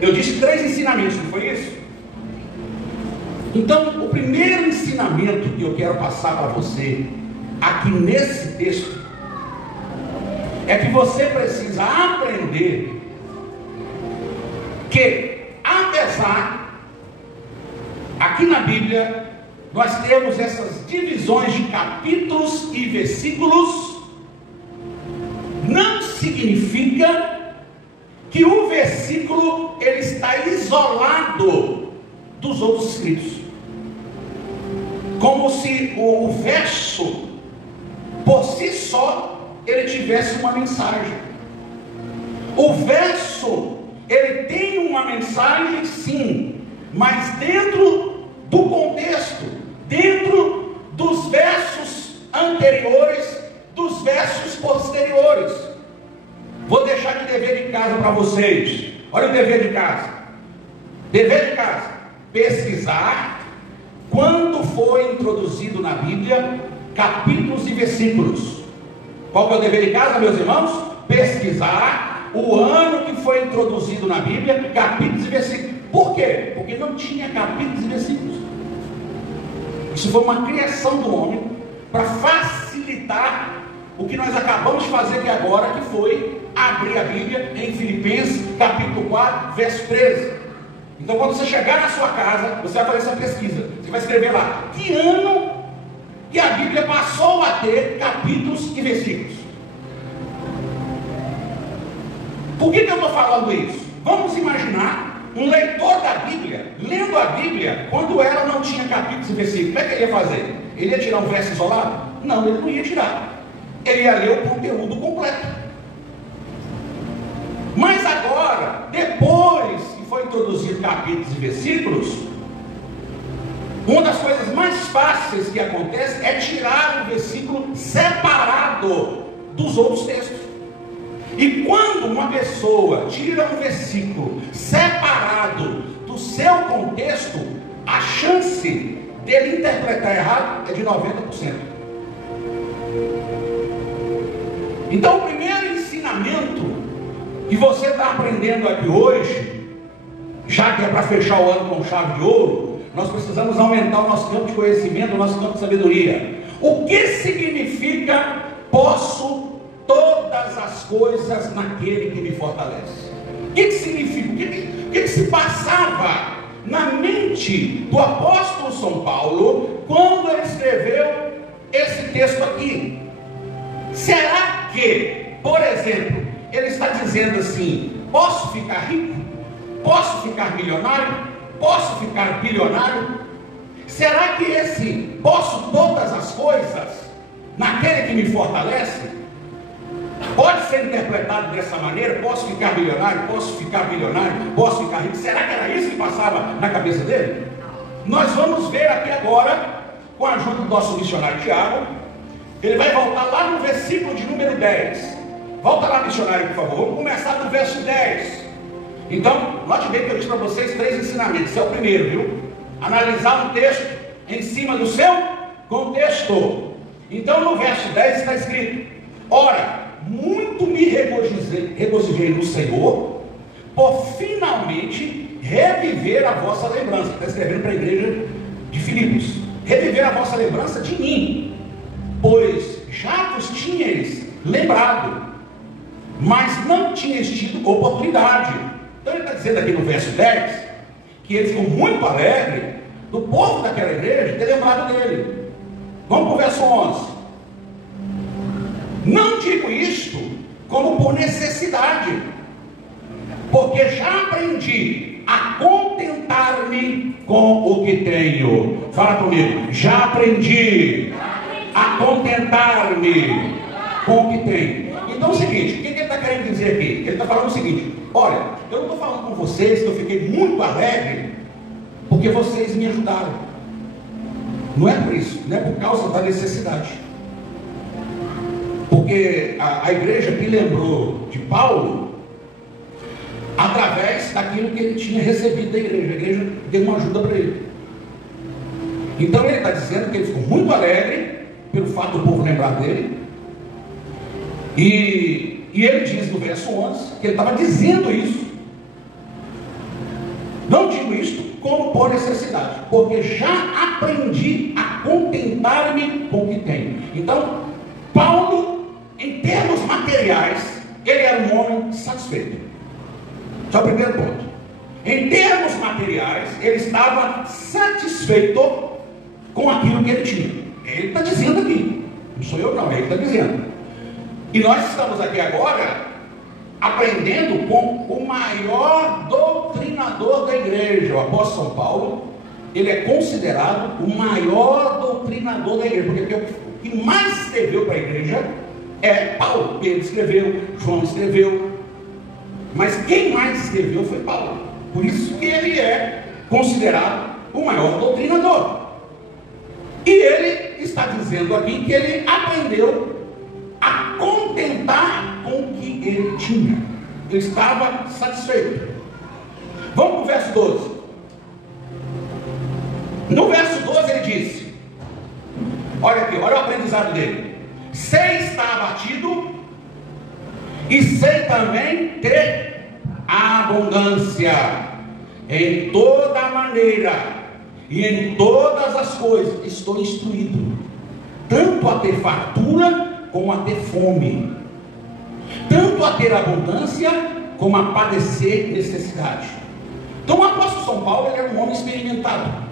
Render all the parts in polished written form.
Eu disse 3 ensinamentos, não foi isso? Então, o primeiro ensinamento que eu quero passar para você, aqui nesse texto, é que você precisa aprender que, apesar, aqui na Bíblia, nós temos essas divisões de capítulos e versículos, não significa que o versículo ele está isolado dos outros escritos, como se o verso por si só ele tivesse uma mensagem. O verso ele tem uma mensagem, sim, mas dentro do contexto, dentro dos versos anteriores, dos versos posteriores. Vou deixar de dever de casa para vocês. Olha o dever de casa. Dever de casa: pesquisar quando foi introduzido na Bíblia capítulos e versículos. Qual que é o dever de casa, meus irmãos? Pesquisar o ano que foi introduzido na Bíblia capítulos e versículos. Por quê? Porque não tinha capítulos e versículos. Isso foi uma criação do homem para facilitar o que nós acabamos de fazer aqui agora, que foi abrir a Bíblia em Filipenses capítulo 4, verso 13. Então, quando você chegar na sua casa, você vai fazer essa pesquisa. Você vai escrever lá: que ano que a Bíblia passou a ter capítulos e versículos? Por que eu estou falando isso? Vamos imaginar um leitor da Bíblia, lendo a Bíblia, quando ela não tinha capítulos e versículos. Como é que ele ia fazer? Ele ia tirar um verso isolado? Não, ele não ia tirar. Ele ia ler o conteúdo completo. Mas agora, depois que foi introduzido capítulos e versículos, uma das coisas mais fáceis que acontece é tirar o versículo separado dos outros textos. E quando uma pessoa tira um versículo separado do seu contexto, a chance dele interpretar errado é de 90%. Então, o primeiro ensinamento que você está aprendendo aqui hoje, já que é para fechar o ano com chave de ouro, nós precisamos aumentar o nosso campo de conhecimento, o nosso campo de sabedoria. O que significa posso todas as coisas naquele que me fortalece? O que significa? O que se passava na mente do apóstolo São Paulo quando ele escreveu esse texto aqui? Será que, por exemplo, ele está dizendo assim: posso ficar rico? Posso ficar milionário? Posso ficar bilionário? Será que esse posso todas as coisas naquele que me fortalece pode ser interpretado dessa maneira? Posso ficar bilionário? Posso ficar bilionário? Posso ficar rico? Será que era isso que passava na cabeça dele? Nós vamos ver aqui agora, com a ajuda do nosso missionário Tiago. Ele vai voltar lá no versículo de número 10. Volta lá, missionário, por favor. Vamos começar do verso 10. Então, note bem que eu disse para vocês 3 ensinamentos. Esse é o primeiro, viu? Analisar um texto em cima do seu contexto. Então, no verso 10 está escrito: ora, muito me regozijei no Senhor, por finalmente reviver a vossa lembrança. Está escrevendo para a igreja de Filipos: reviver a vossa lembrança de mim, pois já vos tinhais lembrado, mas não tinhas tido oportunidade. Então ele está dizendo aqui no verso 10 que ele ficou muito alegre do povo daquela igreja ter lembrado dele. Vamos para o verso 11. Não digo isto como por necessidade, porque já aprendi a contentar-me com o que tenho. Fala comigo: já aprendi a contentar-me com o que tenho. Então é o seguinte, o que ele está querendo dizer aqui? Ele está falando o seguinte: olha, eu não estou falando com vocês que eu fiquei muito alegre porque vocês me ajudaram. Não é por isso, não é por causa da necessidade. Porque a igreja que lembrou de Paulo através daquilo que ele tinha recebido da igreja. A igreja deu uma ajuda para ele. Então ele está dizendo que ele ficou muito alegre pelo fato do povo lembrar dele. E ele diz no verso 11 que ele estava dizendo isso por necessidade, porque já aprendi a contentar-me com o que tenho. Então, Paulo, em termos materiais, ele era um homem satisfeito. Esse é o primeiro ponto. Em termos materiais, ele estava satisfeito com aquilo que ele tinha. Ele está dizendo aqui, não sou eu não, ele está dizendo. E nós estamos aqui agora aprendendo com o maior doutrinador da igreja, o apóstolo São Paulo. Ele é considerado o maior doutrinador da igreja, porque o que mais escreveu para a igreja é Paulo. Pedro escreveu, João escreveu, mas quem mais escreveu foi Paulo. Por isso que ele é considerado o maior doutrinador. E ele está dizendo aqui que ele aprendeu a contentar com o que ele tinha. Ele estava satisfeito. Vamos para o verso 12. No verso 12 ele disse, olha aqui, olha o aprendizado dele: sei estar abatido e sei também ter abundância em toda maneira e em todas as coisas estou instruído, tanto a ter fartura como a ter fome, tanto a ter abundância como a padecer necessidade. Então o apóstolo São Paulo, ele era um homem experimentado,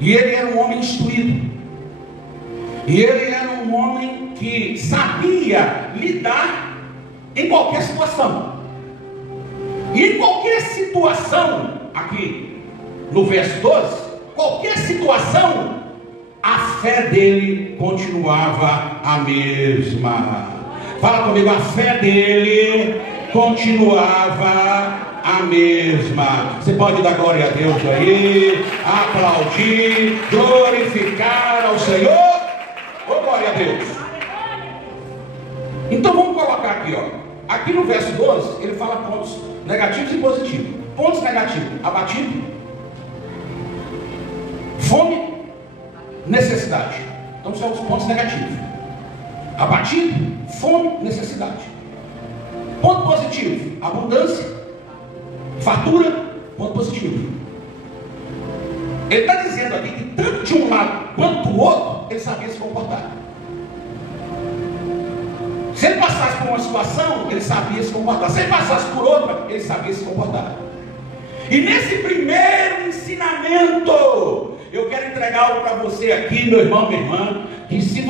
e ele era um homem instruído, e ele era um homem que sabia lidar em qualquer situação. E em qualquer situação, aqui no verso 12, qualquer situação, a fé dele continuava a mesma. Fala comigo, a fé dele continuava a mesma. Você pode dar glória a Deus aí, aplaudir, glorificar ao Senhor. Oh, glória a Deus. Então vamos colocar aqui, ó. Aqui no verso 12, ele fala pontos negativos e positivos. Pontos negativos: abatido, fome, necessidade. Então são os pontos negativos: abatido, fome, necessidade. Ponto positivo: abundância, fartura. Ponto positivo. Ele está dizendo aqui que tanto de um lado quanto do outro, ele sabia se comportar. Se ele passasse por uma situação, ele sabia se comportar. Se ele passasse por outra, ele sabia se comportar. E nesse primeiro ensinamento, eu quero entregar algo para você aqui, meu irmão, minha irmã, que se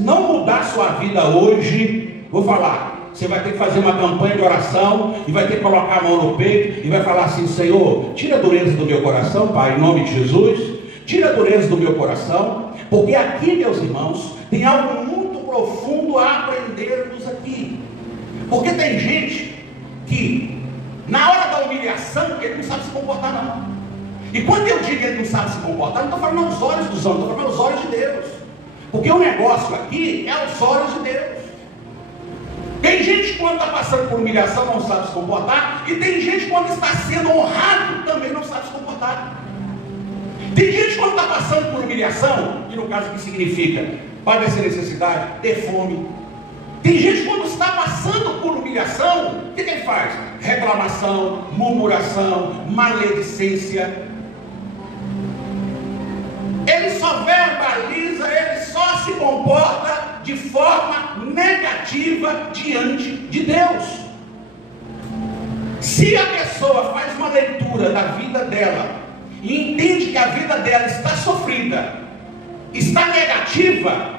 não mudar sua vida hoje, vou falar, você vai ter que fazer uma campanha de oração, e vai ter que colocar a mão no peito, e vai falar assim: Senhor, tira a dureza do meu coração, Pai, em nome de Jesus, tira a dureza do meu coração, porque aqui, meus irmãos, tem algo muito profundo a aprendermos aqui. Porque tem gente que, na hora da humilhação, ele não sabe se comportar não. E quando eu digo que ele não sabe se comportar, não estou falando aos olhos dos homens, estou falando aos olhos de Deus. Porque o negócio aqui é aos olhos de Deus. Tem gente que quando está passando por humilhação não sabe se comportar, e tem gente que quando está sendo honrado também não sabe se comportar. Tem gente que quando está passando por humilhação, que no caso aqui significa padecer necessidade, ter fome. Tem gente que quando está passando por humilhação, o que ele faz? Reclamação, murmuração, maledicência. Ele só verbaliza, ele só se comporta de forma negativa diante de Deus. Se a pessoa faz uma leitura da vida dela e entende que a vida dela está sofrida, está negativa,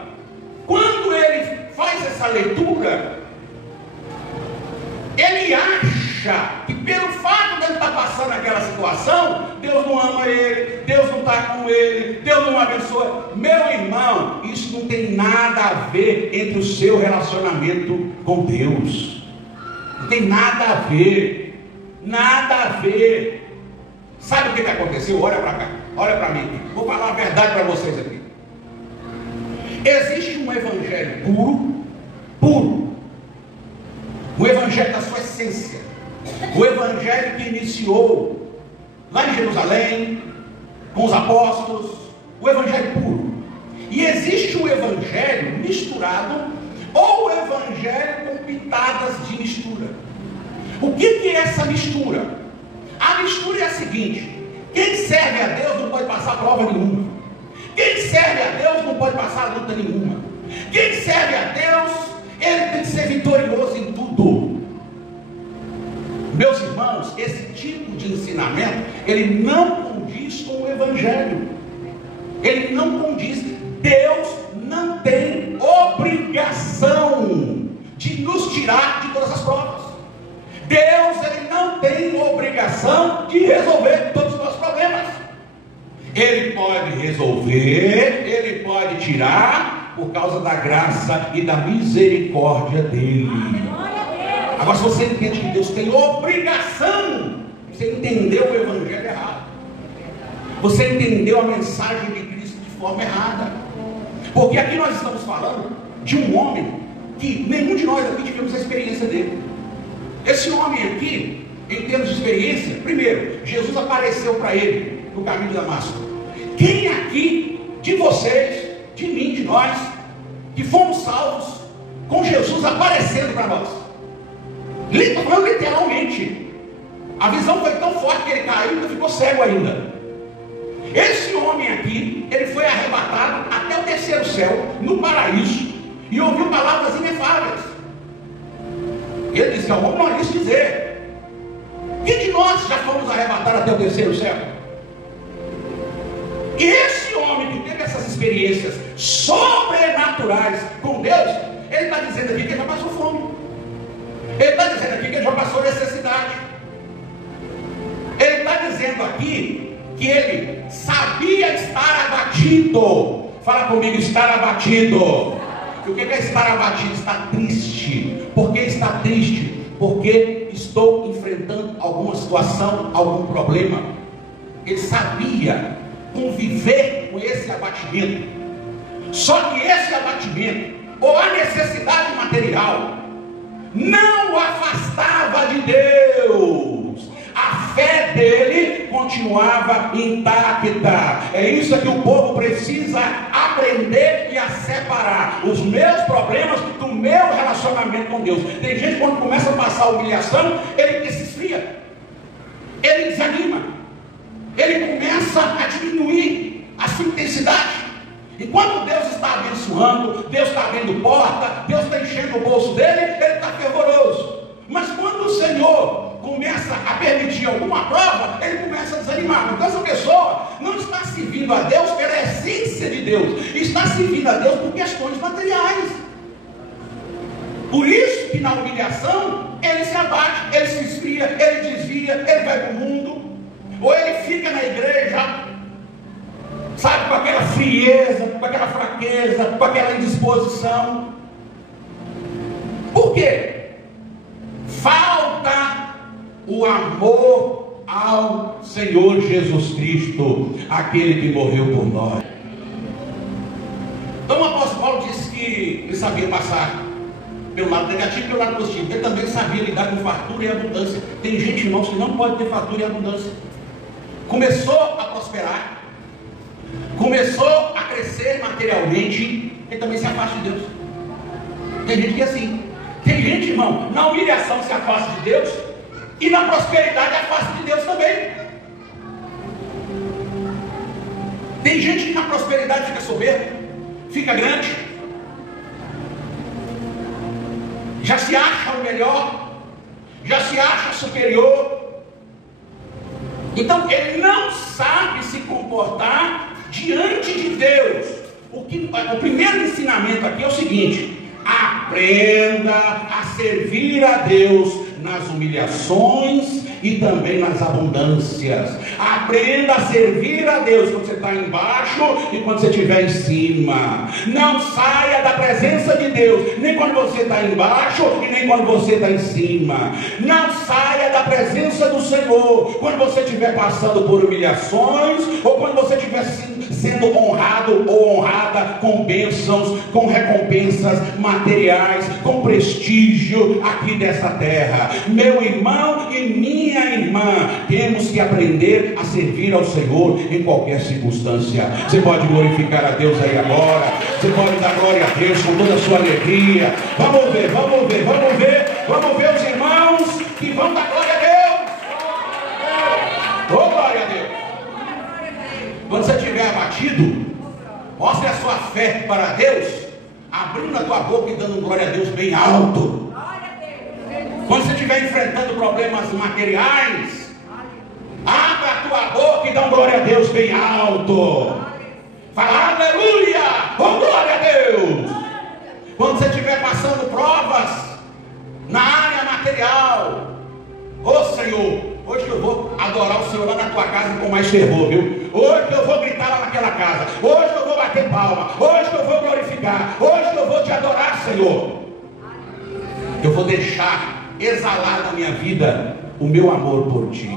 quando ele faz essa leitura, ele acha que pelo fato de ele estar passando aquela situação, Deus não ama ele, Deus não está com ele, Deus não abençoa. Meu irmão, isso não tem nada a ver entre o seu relacionamento com Deus. Não tem nada a ver. Nada a ver. Sabe o que aconteceu? Olha para cá, olha para mim. Vou falar a verdade para vocês aqui. Existe um evangelho puro, o evangelho da sua essência, o evangelho que iniciou lá em Jerusalém, com os apóstolos, o evangelho puro. E existe um evangelho misturado, ou o evangelho com pitadas de mistura. O que é essa mistura? A mistura é a seguinte: Quem serve a Deus não pode passar prova nenhuma. Quem serve a Deus não pode passar luta nenhuma. Quem serve a Deus, ele tem que ser vitorioso em tudo. Meus irmãos, esse tipo de ensinamento, ele não condiz com o Evangelho. Ele não condiz. Deus não tem obrigação de nos tirar de todas as provas. Deus, ele não tem obrigação de resolver todos os nossos problemas. Ele pode resolver, ele pode tirar por causa da graça e da misericórdia dele. Agora, se você entende que Deus tem obrigação, você entendeu o Evangelho errado. Você entendeu a mensagem de Cristo de forma errada. Porque aqui nós estamos falando de um homem que nenhum de nós aqui tivemos a experiência dele. Esse homem aqui, em termos de experiência, primeiro, Jesus apareceu para ele no caminho de Damasco. Quem aqui, de vocês, de mim, de nós, que fomos salvos com Jesus aparecendo para nós? Literalmente. A visão foi tão forte que ele caiu e ficou cego ainda. Esse homem aqui, ele foi arrebatado até o terceiro céu, no paraíso, e ouviu palavras inefáveis. Ele disse: eu vou lhes dizer, quem de nós já fomos arrebatados até o terceiro céu? E esse homem que teve essas experiências sobrenaturais com Deus, ele está dizendo aqui que ele já passou fome. Ele está dizendo aqui que ele já passou necessidade. Ele está dizendo aqui que ele sabia estar abatido. Fala comigo, estar abatido. E o que é estar abatido? Estar triste. Por que está triste? Porque estou enfrentando alguma situação, algum problema. Ele sabia conviver com esse abatimento. Só que esse abatimento, ou a necessidade material, não o afastava de Deus. A fé dele continuava intacta. É isso que o povo precisa aprender e a separar os meus problemas do meu relacionamento com Deus. Tem gente que quando começa a passar humilhação, ele se esfria, ele desanima, ele começa a diminuir a sua intensidade. Enquanto Deus está abençoando, Deus está abrindo porta, Deus está enchendo o bolso dele, ele está fervoroso. Mas quando o Senhor começa a permitir alguma prova, ele começa a desanimar. Então essa pessoa não está servindo a Deus pela essência de Deus, está servindo a Deus por questões materiais. Por isso que na humilhação ele se abate, ele se esfria, ele desvia, ele vai para o mundo, ou ele fica na igreja, sabe, com aquela frieza, com aquela fraqueza, com aquela indisposição. Por quê? Falta o amor ao Senhor Jesus Cristo, aquele que morreu por nós. Então o apóstolo Paulo disse que ele sabia passar pelo lado negativo e pelo lado positivo. Ele também sabia lidar com fartura e abundância. Tem gente, irmãos, que não pode ter fartura e abundância. Começou a prosperar, começou a crescer materialmente, ele também se afasta de Deus. Tem gente que é assim. Tem gente, irmão, na humilhação se afasta de Deus, e na prosperidade afasta de Deus também. Tem gente que na prosperidade fica soberbo, fica grande, já se acha o melhor, já se acha superior. Então ele não sabe se comportar diante de Deus. O primeiro ensinamento aqui é o seguinte: aprenda a servir a Deus nas humilhações e também nas abundâncias. Aprenda a servir a Deus quando você está embaixo e quando você estiver em cima. Não saia da presença de Deus, nem quando você está embaixo e nem quando você está em cima. Não saia da presença do Senhor quando você estiver passando por humilhações, ou quando você estiver sendo honrado ou honrada com bênçãos, com recompensas materiais, com prestígio aqui dessa terra. Meu irmão e minha irmã, temos que aprender a servir ao Senhor em qualquer circunstância. Você pode glorificar a Deus aí agora, você pode dar glória a Deus com toda a sua alegria. Vamos ver os irmãos que vão dar glória a Deus. Oh, glória a Deus. Quando você estiver abatido, mostre a sua fé para Deus, abrindo a tua boca e dando glória a Deus bem alto. Quando você estiver enfrentando problemas materiais, abra a tua boca e dá glória a Deus bem alto. Fala aleluia, oh glória a Deus. Quando você estiver passando provas na área material, ô Senhor, hoje que eu vou adorar o Senhor lá na tua casa com mais fervor, viu? Hoje que eu vou gritar lá naquela casa, hoje que eu vou bater palma, hoje que eu vou glorificar, hoje que eu vou te adorar, Senhor. Eu vou deixar exalar na minha vida o meu amor por ti.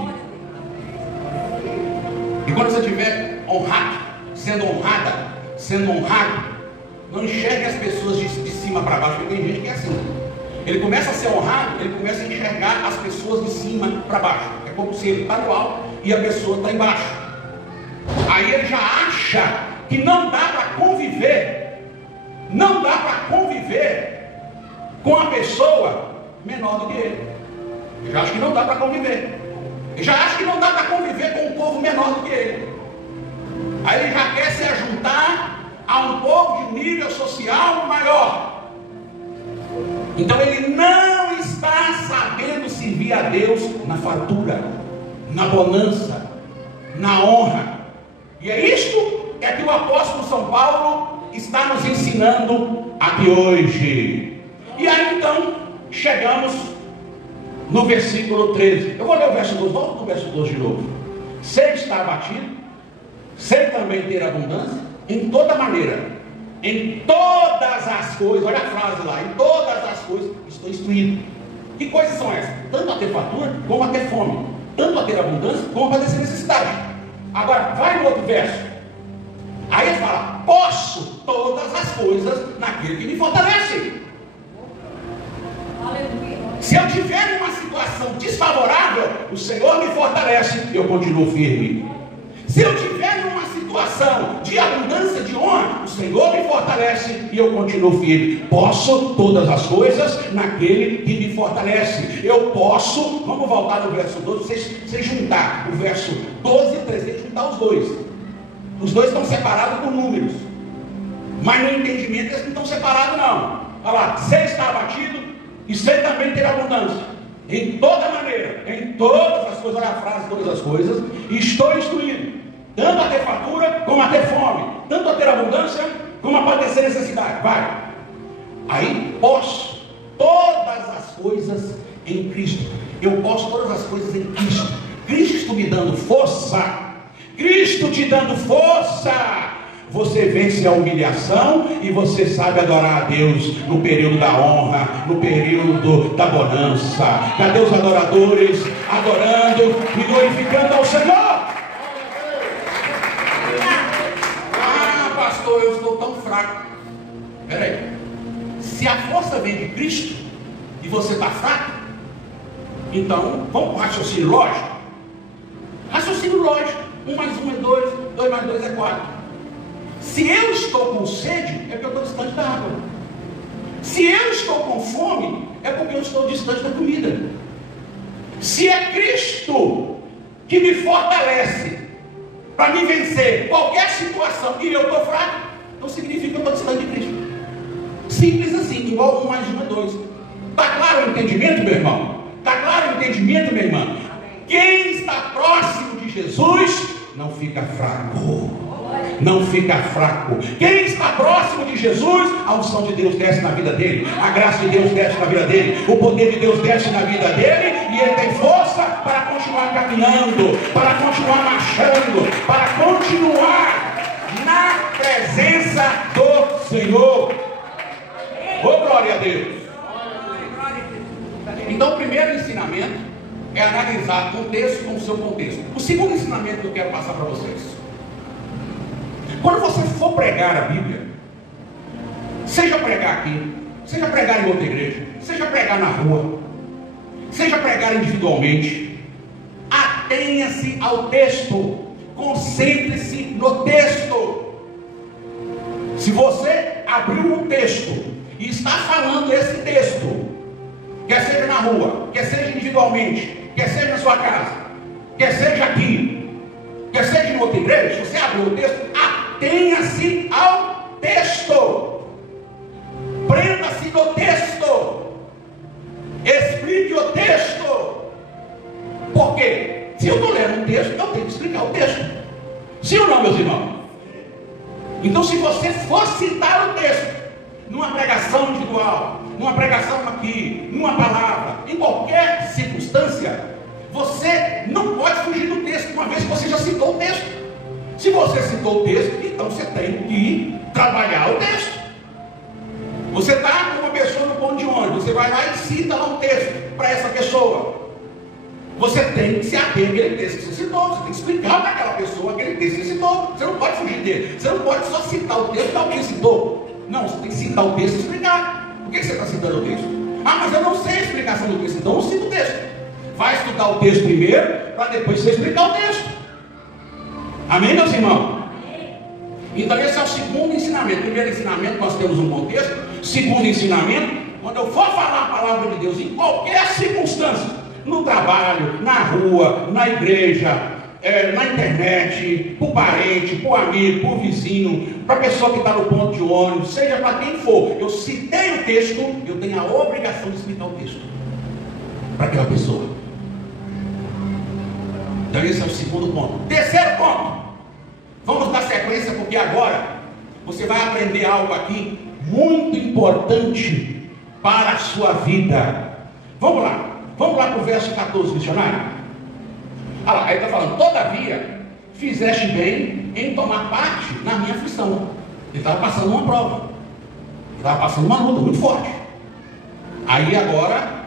E quando você estiver honrado, sendo honrado, não enxergue as pessoas de cima para baixo, porque tem gente que é assim. Ele começa a ser honrado, ele começa a enxergar as pessoas de cima para baixo. É como se ele está no alto e a pessoa está embaixo. Aí ele já acha que não dá para conviver, com a pessoa menor do que ele. Ele já acha que não dá para conviver. Ele já acha que não dá para conviver com um povo menor do que ele. Aí ele já quer se ajuntar a um povo de um nível social maior. Então ele não está sabendo servir a Deus na fartura, na bonança, na honra. E é isto que o apóstolo São Paulo está nos ensinando aqui hoje. E aí então chegamos no versículo 13. Eu vou ler o verso 12, volta no verso 12 de novo. Sem estar abatido, sem também ter abundância, em toda maneira, em todas as coisas, olha a frase lá, em todas as coisas estou instruído. Que coisas são essas? Tanto a ter fartura, como a ter fome, tanto a ter abundância, como a padecer necessidade. Agora, vai no outro verso. Aí ele fala, posso todas as coisas naquele que me fortalece. Aleluia. Se eu tiver uma situação desfavorável, o Senhor me fortalece e eu continuo firme. Se eu tiver numa situação de abundância de honra, o Senhor me fortalece e eu continuo firme. Posso todas as coisas naquele que me fortalece. Eu posso, vamos voltar no verso 12, vocês juntar o verso 12 e 13, juntar os dois. Os dois estão separados por números, mas no entendimento eles não estão separados não. Olha lá, sem estar abatido e sem também ter abundância. Em toda maneira, em todas as coisas, olha a frase, todas as coisas, estou instruído, tanto a ter fartura, como a ter fome, tanto a ter abundância, como a padecer necessidade. Vai. Aí posso todas as coisas em Cristo. Eu posso todas as coisas em Cristo. Cristo me dando força. Cristo te dando força. Você vence a humilhação e você sabe adorar a Deus no período da honra, no período da bonança. Cadê os adoradores adorando e glorificando ao Senhor? Ah, pastor, eu estou tão fraco. Espera aí. Se a força vem de Cristo e você está fraco, então vamos para o raciocínio lógico. Raciocínio lógico. 1 mais 1 é 2, 2 mais 2 é 4. Se eu estou com sede, é porque eu estou distante da água. Se eu estou com fome, é porque eu estou distante da comida. Se é Cristo que me fortalece para me vencer qualquer situação e eu estou fraco, então significa que eu estou distante de Cristo. Simples assim, igual 1 mais 1 é 2. Está claro o entendimento, meu irmão? Está claro o entendimento, minha irmã? Quem está próximo de Jesus não fica fraco. Não fica fraco. Quem está próximo de Jesus, a unção de Deus desce na vida dele, a graça de Deus desce na vida dele, o poder de Deus desce na vida dele, e ele tem força para continuar caminhando, para continuar marchando, para continuar na presença do Senhor. Oh, glória a Deus. Então o primeiro ensinamento é analisar o contexto com o seu contexto. O segundo ensinamento que eu quero passar para vocês: quando você for pregar a Bíblia, seja pregar aqui, seja pregar em outra igreja, seja pregar na rua, seja pregar individualmente, atenha-se ao texto, concentre-se no texto. Se você abriu um texto e está falando esse texto, quer seja na rua, quer seja individualmente, quer seja na sua casa, quer seja aqui, quer seja em em outra igreja, se você abrir o texto, atenha-se ao texto. Prenda-se no texto. Explique o texto. Por quê? Se eu estou lendo um texto, eu tenho que explicar o texto. Sim ou não, meus irmãos? Então, se você for citar o texto, numa pregação individual, numa pregação aqui, numa palavra, em qualquer circunstância, você não pode fugir do texto, uma vez que você já citou o texto. Se você citou o texto, então você tem que trabalhar o texto. Você está com uma pessoa no ponto de ônibus, você vai lá e cita lá um texto para essa pessoa. Você tem que se ater àquele texto que você citou, você tem que explicar para aquela pessoa aquele texto que você citou. Você não pode fugir dele, você não pode só citar o texto que alguém citou. Não, você tem que citar o texto e explicar. Por que você está citando o texto? Mas eu não sei a explicação do texto, então não cita o texto. Vai estudar o texto primeiro, para depois você explicar o texto. Amém, meus irmãos? Então esse é o segundo ensinamento. Primeiro ensinamento, nós temos um contexto. Segundo ensinamento, quando eu for falar a palavra de Deus em qualquer circunstância, no trabalho, na rua, na igreja, na internet, para o parente, para o amigo, para o vizinho, para a pessoa que está no ponto de ônibus, seja para quem for, eu citei o texto, eu tenho a obrigação de explicar o texto para aquela pessoa. Então esse é o segundo ponto. Terceiro ponto, vamos dar sequência, porque agora você vai aprender algo aqui muito importante para a sua vida. Vamos lá para o verso 14, missionário. Olha lá, aí está falando: todavia, fizeste bem em tomar parte na minha aflição. Ele estava passando uma prova, ele estava passando uma luta muito forte. Aí agora,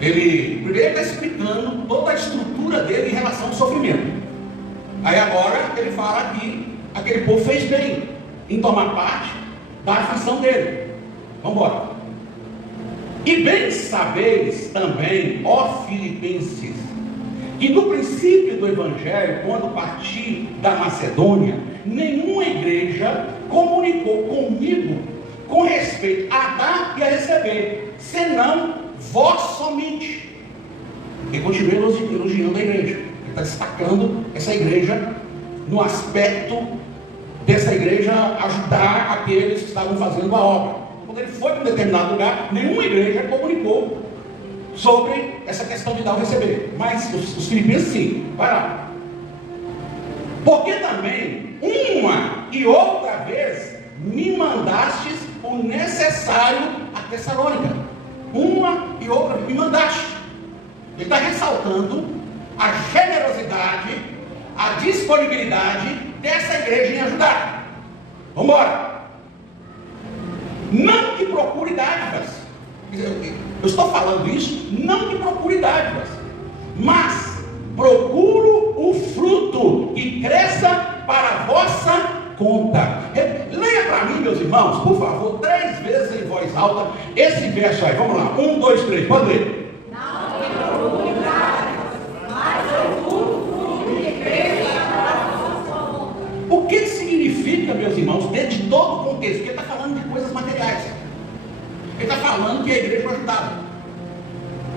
ele primeiro está explicando toda a estrutura dele em relação ao sofrimento. Aí agora ele fala que aquele povo fez bem em tomar parte da aflição dele. Vamos embora. E bem sabeis também, ó Filipenses, que no princípio do Evangelho, quando parti da Macedônia, nenhuma igreja comunicou comigo com respeito a dar e a receber, senão vós somente. E continua elogiando a igreja. Ele está destacando essa igreja no aspecto dessa igreja ajudar aqueles que estavam fazendo a obra. Quando ele foi para um determinado lugar, nenhuma igreja comunicou sobre essa questão de dar ou receber. Mas os filipenses sim. Vai lá. Porque também, uma e outra vez, me mandastes o necessário a Tessalônica. Uma e outra vez me mandaste. Ele está ressaltando a generosidade, a disponibilidade dessa igreja em ajudar. Vamos embora. Não que procure dádivas. Eu estou falando isso, não que procure dádivas, mas procuro o fruto que cresça para a vossa conta. Leia para mim, meus irmãos, por favor, 3 vezes em voz alta esse verso aí. Vamos lá, 1, 2, 3, pode ler. Não me procure dádivas, mas procuro o fruto que cresça para a vossa conta. O que significa, meus irmãos, dentro de todo o contexto? Porque ele está falando de coisas materiais. Ele está falando que a igreja foi ajudada.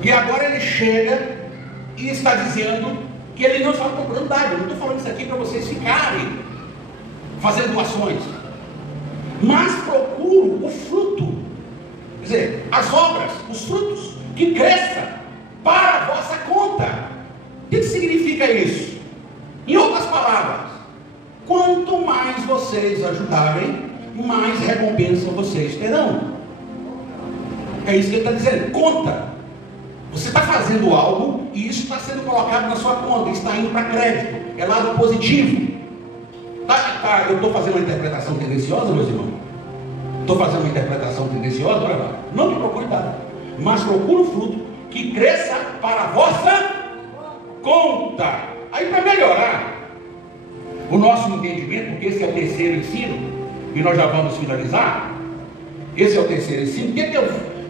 E agora ele chega e está dizendo que ele não está procurando dádiva. Eu não estou falando isso aqui para vocês ficarem fazendo doações, mas procuro o fruto, quer dizer, as obras, os frutos, que cresça para a vossa conta. O que significa isso? Em outras palavras, quanto mais vocês ajudarem, mais recompensa vocês terão. É isso que ele está dizendo. Conta. Você está fazendo algo e isso está sendo colocado na sua conta, está indo para crédito, é lado positivo. Eu estou fazendo uma interpretação tendenciosa, meus irmãos? Estou fazendo uma interpretação tendenciosa? Olha lá. Não que procure dar, mas procure o fruto que cresça para a vossa conta. Aí, para melhorar o nosso entendimento, porque esse é o terceiro ensino, e nós já vamos finalizar. Esse é o terceiro ensino. O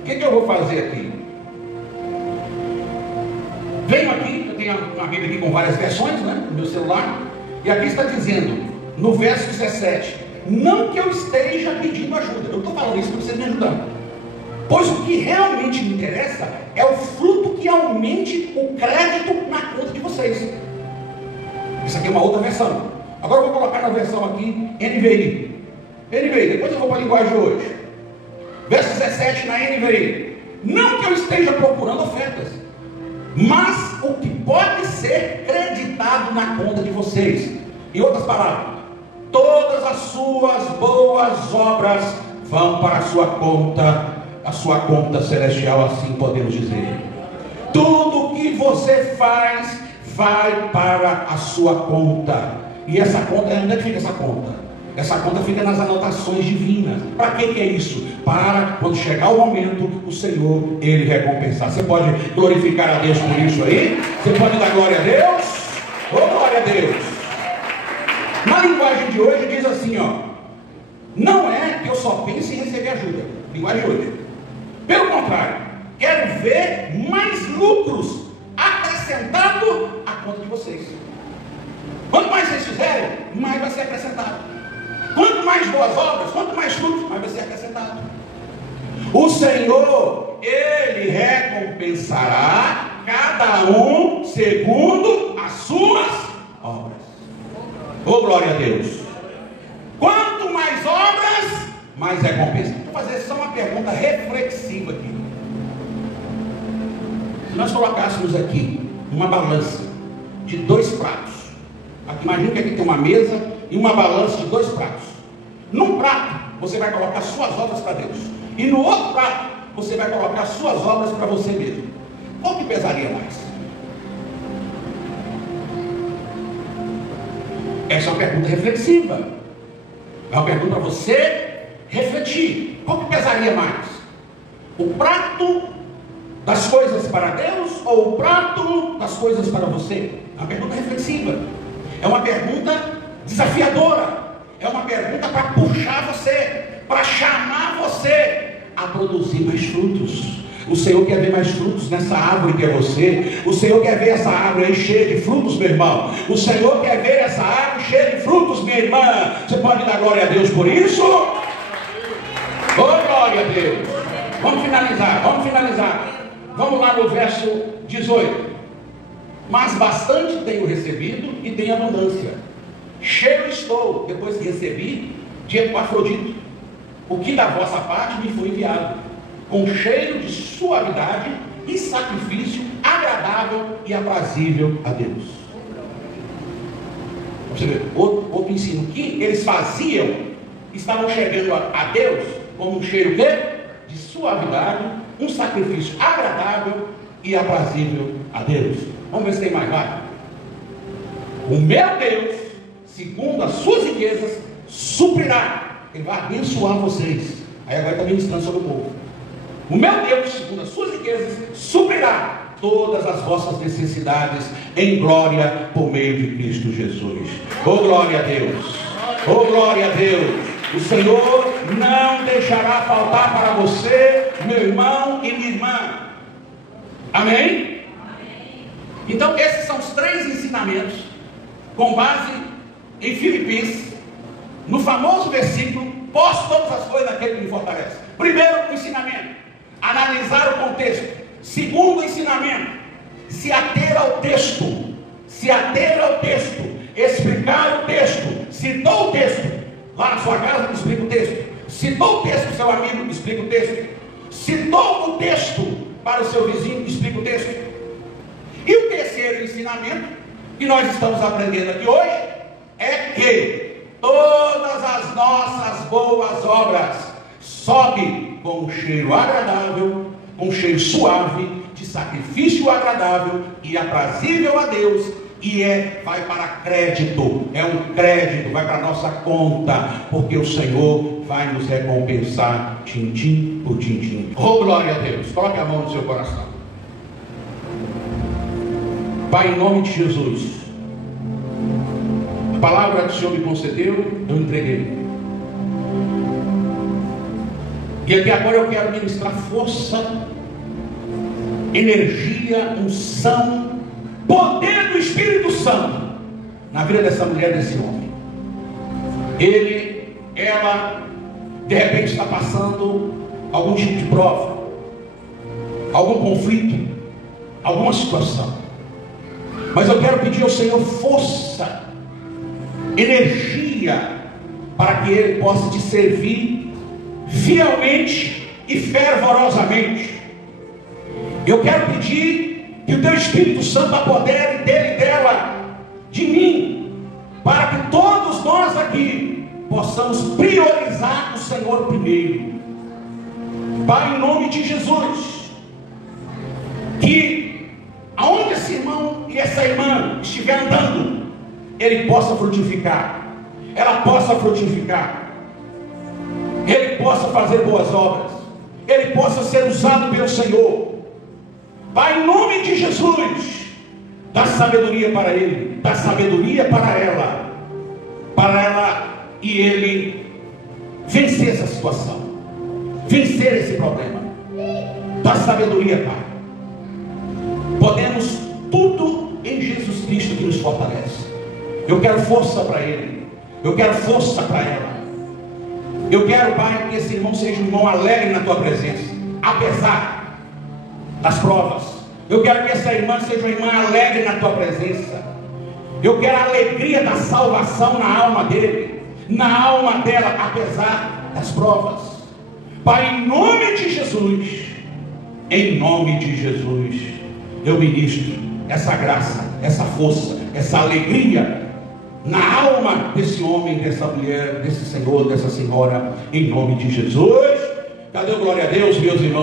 que eu vou fazer aqui? Venho aqui, eu tenho uma Bíblia aqui com várias versões, né, no meu celular, e aqui está dizendo, no verso 17, não que eu esteja pedindo ajuda, eu estou falando isso para vocês me ajudarem, pois o que realmente me interessa é o fruto que aumente o crédito na conta de vocês. Essa aqui é uma outra versão. Agora eu vou colocar na versão aqui NVI. NVI, depois eu vou para a linguagem de hoje. Verso 17 na NVI. Não que eu esteja procurando ofertas, mas o que pode ser creditado na conta de vocês. Em outras palavras, todas as suas boas obras vão para a sua conta celestial, assim podemos dizer. Tudo que você faz vai para a sua conta. E essa conta, onde é que fica essa conta? Essa conta fica nas anotações divinas. Para que é isso? Para quando chegar o momento, o Senhor, Ele recompensar. Você pode glorificar a Deus por isso aí? Você pode dar glória a Deus? Oh, glória a Deus! Na linguagem de hoje diz assim, ó: não é que eu só pense em receber ajuda. Linguagem de hoje. Pelo contrário, quero ver mais lucros acrescentado à conta de vocês. Quanto mais vocês fizerem, mais vai ser acrescentado. Quanto mais boas obras, quanto mais frutos, mais vai ser acrescentado. O Senhor, Ele recompensará cada um segundo as suas obras. Oh, glória a Deus! Quanto mais obras, mais recompensa. Vou fazer só uma pergunta reflexiva aqui. Se nós colocássemos aqui uma balança de 2 pratos, imagina que aqui tem uma mesa e uma balança de 2 pratos. Num prato você vai colocar suas obras para Deus, e no outro prato você vai colocar suas obras para você mesmo. Qual que pesaria mais? Essa é uma pergunta reflexiva. É uma pergunta para você refletir. Qual que pesaria mais? O prato das coisas para Deus ou o prato das coisas para você? É uma pergunta reflexiva. É uma pergunta desafiadora. É uma pergunta para puxar você, para chamar você a produzir mais frutos. O Senhor quer ver mais frutos nessa árvore que é você. O Senhor quer ver essa árvore aí cheia de frutos, meu irmão. O Senhor quer ver essa árvore cheia de frutos, minha irmã. Você pode dar glória a Deus por isso? Oh, glória a Deus. Vamos finalizar. Vamos lá no verso 18. Mas bastante tenho recebido e tenho abundância. Cheio estou, depois que recebi, de Epafrodito, o que da vossa parte me foi enviado, com cheiro de suavidade e sacrifício agradável e aprazível a Deus. Você vê, outro ensino que eles faziam, estavam chegando a Deus como um cheiro de suavidade, um sacrifício agradável e aprazível a Deus. Vamos ver se tem mais, vai. O meu Deus, segundo as suas riquezas, suprirá. Ele vai abençoar vocês. Aí agora está ministrando sobre o povo. O meu Deus, segundo as suas riquezas, suprirá todas as vossas necessidades em glória por meio de Cristo Jesus. Oh, glória a Deus! Oh, glória a Deus! O Senhor não deixará faltar para você, meu irmão e minha irmã. Amém? Então esses são os 3 ensinamentos com base em Filipenses, no famoso versículo: posso todas as coisas naquele que me fortalece. Primeiro ensinamento, analisar o contexto. Segundo ensinamento, se ater ao texto, explicar o texto. Citou o texto lá na sua casa, explica o texto. Citou o texto para o seu amigo, explica o texto. Citou o texto para o seu vizinho, explica o texto. E o terceiro ensinamento que nós estamos aprendendo aqui hoje é que todas as nossas boas obras sobem com um cheiro agradável, com um cheiro suave, de sacrifício agradável e aprazível a Deus, e vai para crédito, é um crédito, vai para a nossa conta, porque o Senhor vai nos recompensar tintim por tintim. Oh, glória a Deus! Coloque a mão no seu coração. Pai, em nome de Jesus, a palavra que o Senhor me concedeu, eu entreguei. E aqui agora eu quero ministrar força, energia, unção, poder do Espírito Santo na vida dessa mulher, desse homem. Ela, de repente está passando algum tipo de prova, algum conflito, alguma situação. Mas eu quero pedir ao Senhor força, energia, para que Ele possa te servir fielmente e fervorosamente. Eu quero pedir que o Teu Espírito Santo apodere dele e dela, de mim, para que todos nós aqui possamos priorizar o Senhor primeiro. Pai, em nome de Jesus, que aonde esse irmão e essa irmã estiver andando, ele possa frutificar, ela possa frutificar, ele possa fazer boas obras, ele possa ser usado pelo Senhor. Pai, em nome de Jesus, dá sabedoria para ele, dá sabedoria para ela e ele vencer essa situação, vencer esse problema. Dá sabedoria, Pai. Podemos tudo em Jesus Cristo que nos fortalece. Eu quero força para ele, eu quero força para ela. Eu quero, Pai, que esse irmão seja um irmão alegre na Tua presença, apesar das provas. Eu quero que essa irmã seja uma irmã alegre na Tua presença. Eu quero a alegria da salvação na alma dele, na alma dela, apesar das provas. Pai, em nome de Jesus, eu ministro essa graça, essa força, essa alegria na alma desse homem, dessa mulher, desse senhor, dessa senhora, em nome de Jesus. Cadê o glória a Deus, meus irmãos?